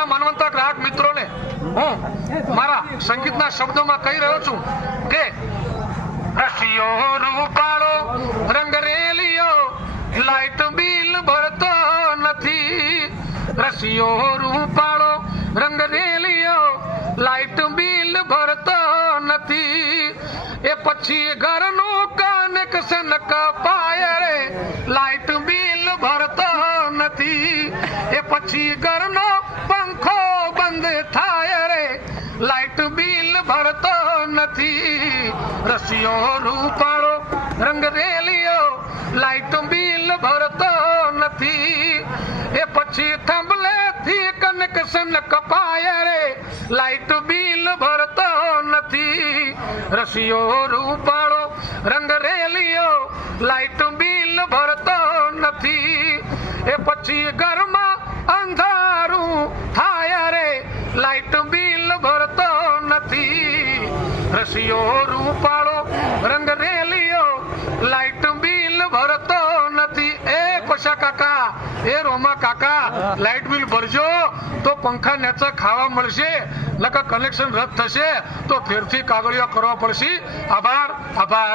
બધા માનવંતા ગ્રાહક મિત્રોને હું મારા સંગીતના શબ્દોમાં કહી રહ્યો છું કે રૂપાળો, રંગ રેલિયો લાઈટ બિલ ભરતો નથી. રસિયો રૂપાળો, રંગ રેલિયો લાઈટ બિલ ભરતો નથી. એ પછી ઘરનું કનેક્શન કપાય રે. લાઈટ બિલ ભરતો એ પછી ઘરનો પંખો બંધ થાય રે. લાઈટ બિલ ભરતો નથી. રસીઓ રૂપાળો, રંગ રેલીઓ, લાઈટ બિલ ભરતો નથી. એ પછી થંભલેથી કનેક્શન કપાય રે. લાઈટ બિલ ભરતો નથી. રસીઓ રૂપાળો, રંગ રેલીઓ, લાઈટ બિલ ભરતો નથી. એ પછી ઘરમાં અંધારું થાય રે. લાઈટ બિલ ભરતો નથી. રસિયો રૂપાળો, રંગ રેલિયો લાઈટ બિલ ભરતો નથી. એ કોશા કાકા, એ રોમા કાકા, લાઈટ બિલ ભરજો, તો પંખા નેચા ખાવા મળશે, નકર કનેક્શન રદ થશે, તો ફેરથી કાગળિયા કરવા પડશે. આભાર આભાર.